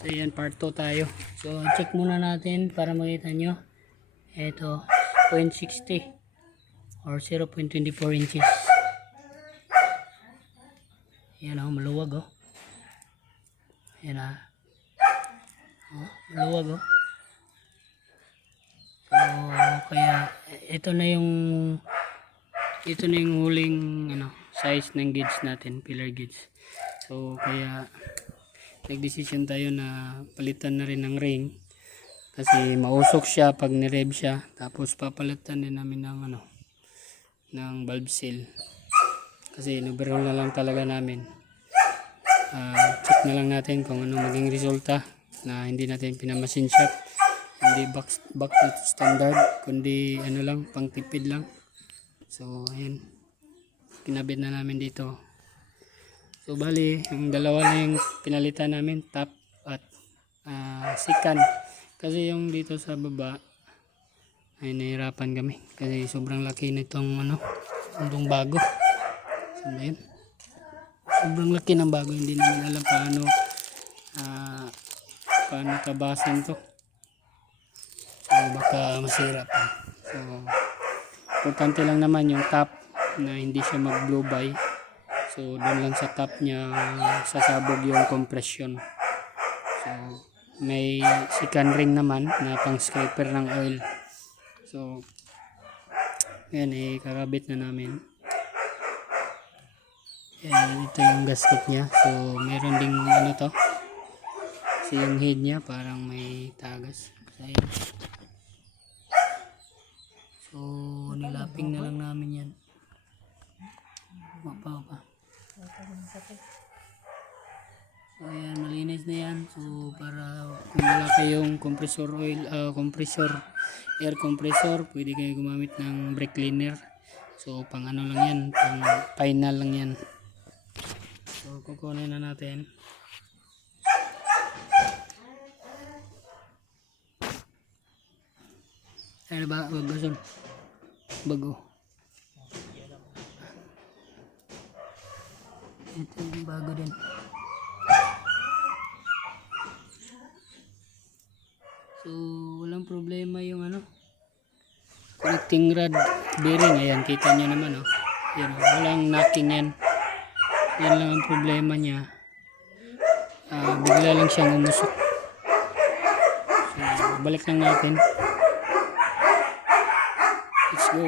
So yan, part 2 tayo. So check muna natin para makita nyo. Ito 0.60 or 0.24 inches. Yan o, maluwag o. Yan o. Maluwag o. So kaya ito na yung huling size ng gauge natin, pillar gauge. So kaya nagdesisyon tayo na palitan na rin ng ring kasi mausok siya pag ni-rev siya, tapos papalitan din namin ng ng valve seal kasi in-overhaul na lang talaga namin. Check na lang natin kung ano maging resulta, na hindi natin pinamasin shop, hindi back to standard, kundi lang, pang tipid lang. So ayan, kinabit na namin dito. So bali, ang dalawa na yung pinalitan namin, top at second. Kasi yung dito sa baba ay nahirapan kami kasi sobrang laki nitong itong bago. Saan ba yun? Sobrang laki ng bago, hindi namin alam paano tabasan to. So baka masira pa. So importante lang naman yung top na hindi siya mag blow by. So doon lang sa top niya sasabog yung compression. So may second ring naman na pang scraper ng oil. So yan, kakabit na namin. Yan, ito yung gasket niya. So meron ding to. Kasi yung head niya parang may tagas. So, yan. So nilaping na lang namin yan. Mapa. So ayan, malinis na yan. So para kung wala kayong compressor oil, air compressor, pwede kayo gumamit ng brake cleaner. So pang lang yan, pang final lang yan. So kukunin na natin. Ano ba? Bago. Ito yung bago din. So walang problema yung connecting rod bearing. Ayan, kita nyo naman yan, walang knocking yan. Yan lang ang problema niya. Bigla lang siyang umusok. So balik lang natin. Let's go.